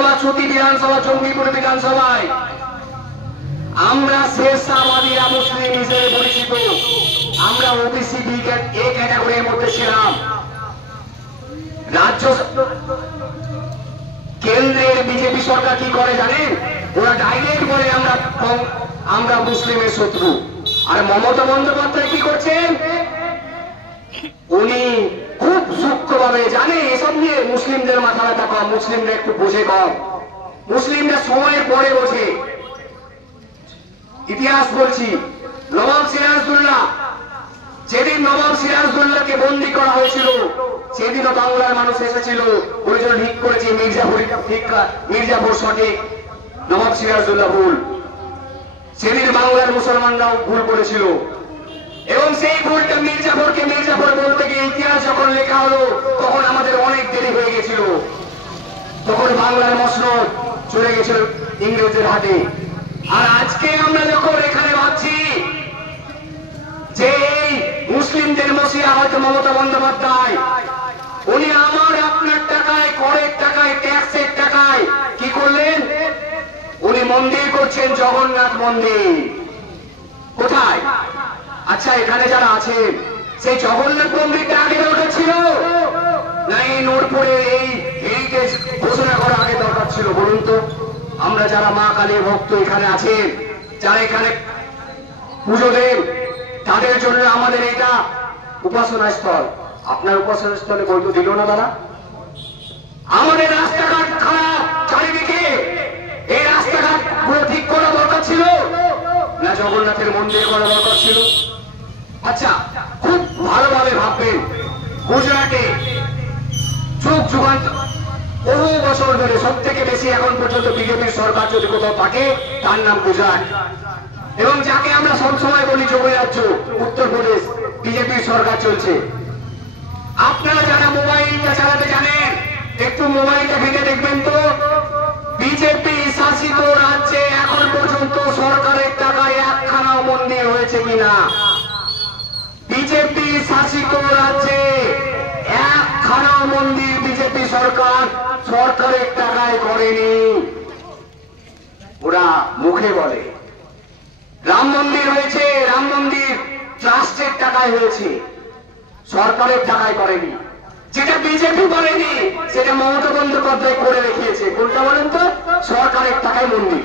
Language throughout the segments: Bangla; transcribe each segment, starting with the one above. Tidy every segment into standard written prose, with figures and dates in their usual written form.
বিধানসভা, ছুটি বিধানসভা, জঙ্গিপুর বিধানসভায় আমরা শেরশাহবাদীরা মুসলিম হিসেবে পরিচিত, আমরা ওবিসি বি এ ক্যাটাগরির মধ্যে ছিলাম। রাজ্য কেন্দ্রের বিজেপি সরকার কি করে জানেন? ওরা ডাইরেক্ট বলে আমরা মুসলিমের শত্রু। আর মমতা বন্দ্যোপাধ্যায় কি করছেন? উনি খুব সূক্ষ্মভাবে জানে এসব নিয়ে মুসলিমদের মাথা ব্যথা কম, মুসলিমরা একটু বোঝে কম, মুসলিমরা সময়ের পরে বোঝে। ইতিহাস বলছি, নবাব সিরাজউদ্দৌলা, যেদিন নবাব সিরাজউদ্দৌলাকে বন্দী করা হয়েছিল সেদিনও বাংলার মানুষ এসেছিল, ওই জন্য ঠিক করেছে মির্জাফর সঠিক, নবাব সিরাজউদ্দৌলা ভুল। সেদিন বাংলার মুসলমানরাও ভুল করেছিল এবং সেই ভুলটা মির্জাফরকে মির্জাফর বলতে গিয়ে ইতিহাস যখন লেখা হলো তখন আমাদের অনেক দেরি হয়ে গেছিল, তখন বাংলার মসনদ চলে গেছিল ইংরেজদের হাতে। আর আজকে আমরা যখন এখানে ভাবছি যে এই মুসলিমদের মসিহা হয়তো মমতা বন্দ্যোপাধ্যায়, উনি আমার আপনার টাকায়, করের টাকায়, ট্যাক্সের টাকায় কি করলেন? উনি মন্দির করছেন, জগন্নাথ মন্দির। কোথায়? আচ্ছা, এখানে যারা আছেন সেই জগন্নাথ মন্দিরটা আগে দরকার ছিল না এই নূরপুরে এই হেরিটেজ ঘোষণা করা আগে দরকার ছিল? বলুন তো। আমরা যারা মা কালীর ভক্ত এখানে আছেন, যারা এখানে পুজো দেন, তাদের জন্য আমাদের এটা উপাসনা স্থল। আপনার উপাসনা স্থলে বৈধ দিল না তারা? আমাদের রাস্তাঘাট খারাপ চারিদিকে, এই রাস্তাঘাট পুরো ঠিক করা দরকার ছিল না জগন্নাথের মন্দির করা দরকার ছিল? আচ্ছা, খুব ভালোভাবে ভাববেন, গুজরাটে যুগ যুগান্তর বহু বছর ধরে সব থেকে বেশি এখন পর্যন্ত বিজেপির সরকার যদি কোথাও থাকে তার নাম গুজরাট, এবং যাকে আমরা সবসময় বলি যোগী রাজ্য, উত্তরপ্রদেশ, বিজেপির সরকার চলছে। আপনারা যারা মোবাইলটা চালাতে জানেন একটু মোবাইলটা ঘেটে দেখবেন তো, বিজেপি শাসিত রাজ্যে এখন পর্যন্ত সরকারের টাকায় একখানাও মন্দির হয়েছে কিনা? বিজেপি শাসিত রাজ্যে একখানাও মন্দির বিজেপি সরকার সরকারের টাকায় করেনি। ওরা মুখে বলে রাম মন্দির হয়েছে, রাম মন্দির ট্রাস্টের টাকায় হয়েছে, সরকারের টাকায় করেনি। যেটা বিজেপি করেনি সেটা মমতা বন্দ্যোপাধ্যায় করে দেখিয়েছে। কোনটা বলেন তো? সরকারের টাকায় মন্দির,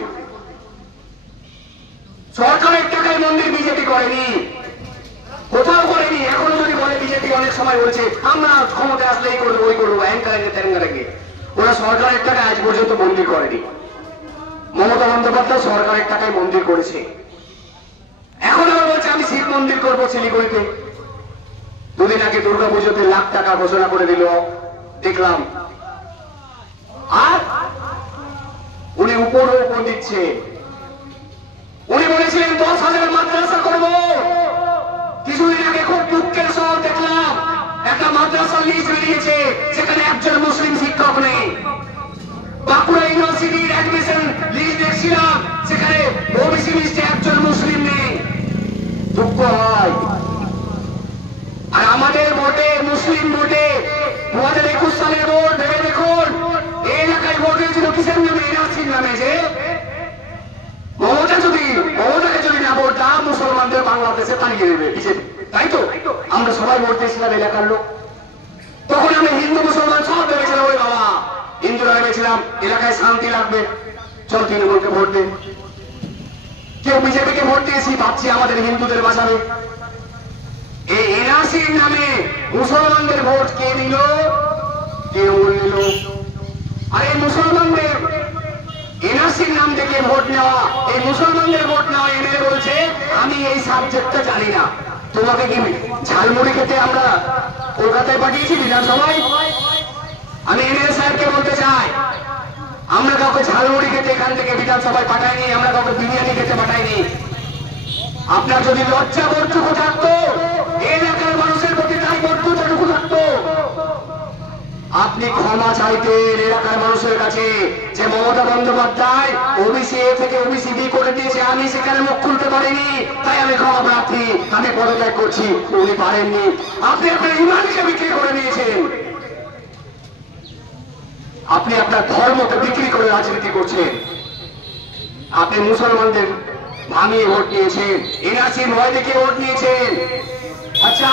সরকারের টাকায় মন্দির বিজেপি করেনি, কোথাও করেনি। এখনো যদি বলে বিজেপি, অনেক সময় বলছে আমরা ক্ষমতা আসলেই করবো, ওই করবো, অ্যাঙ্কারেঙ্গে। ওরা সরকারের টাকায় আজ পর্যন্ত মন্দির করেনি। মমতা বন্দ্যোপাধ্যায় সরকারের টাকায় মন্দির করেছে। এখন আবার বলছে আমি শিব মন্দির করবো শিলিগুড়িতে। দুদিন আগে দুর্গাপুজোতে লাখ টাকা ঘোষণা করে দিল, দেখলাম। আর উনি উপর দিচ্ছে, উনি বলেছিলেন 10,000 মাদ্রাসা করবো। কিছুদিন আগে খুব দুঃখের সহ দেখলাম একটা মাদ্রাসা লিস্ট বেরিয়েছে সেখানে একজন মুসলিম শিক্ষক নেই। বাঁকুড়া ইউনিভার্সিটির অ্যাডমিশন লিস্ট দেখছিলাম, সেখানে ওবিসি লিস্টে একজন মুসলিম নেই। দুঃখ হয়। আর আমাদের ভোটে, মুসলিম ভোটে 2021 সালের ভোট ভেবে দেখুন, এই এলাকায় ভোট হয়েছিল কিসের নামে? এনআরসির নামে। যে মমতাকে যদি না ভোট দাও, মুসলমানদের বাংলাদেশে তাড়িয়ে দেবে বিজেপি, তাই তো? আমরা সবাই ভোট দিয়েছিলাম এলাকার লোক। তখন আমি হিন্দু মুসলমান সব ভেবেছিলাম ওই বাবা, হিন্দুরা ভেবেছিলাম এলাকায় শান্তি লাগবে, চল তৃণমূলকে ভোট দে। কেউ বিজেপিকে ভোট দিয়েছি, ভাবছি আমাদের হিন্দুদের বাঁচাবে। এই এনআরসির নামে মুসলমানদের ভোট কে দিল? তৃণমূল নিল। আর এই মুসলমানদের এনআরসির নাম থেকে ভোট নেওয়া, এই মুসলমানদের ভোট নেওয়া এমএলএ বলছে আমি এই সাবজেক্টটা জানি না। তোমাকে কি ঝালমুড়ি খেতে আমরা কলকাতায় পাঠিয়েছি বিধানসভায়? আমি এমএলএ সাহেবকে বলতে চাই, আমরা কাউকে ঝালমুড়ি খেতে এখান থেকে বিধানসভায় পাঠাইনি, আমরা কাউকে বিরিয়ানি খেতে পাঠাইনি। আপনার যদি লজ্জা বোধটুকু থাকতো, এলাকার মানুষের প্রতি তাই বোধটুকু থাকতো, আপনি ক্ষমা চাইতেন এলাকার মানুষের কাছে যে মমতা বন্দ্যোপাধ্যায় ওবিসি এ থেকে ওবিসি বি করে দিয়েছে, আমি সেখানে মুখ খুলতে পারিনি, তাই আমি ক্ষমা প্রার্থী, আমি পদত্যাগ করছি। উনি পারেননি। আপনি আপনার ইমানকে বিক্রি করে দিয়েছেন, আপনি আপনার ধর্মকে বিক্রি করে করে রাজনীতি করছেন। আপনি মুসলমানদের ভাঙিয়ে ভোট নিয়েছেন, এনআরসির ভয় দেখিয়ে ভোট নিয়েছেন। আচ্ছা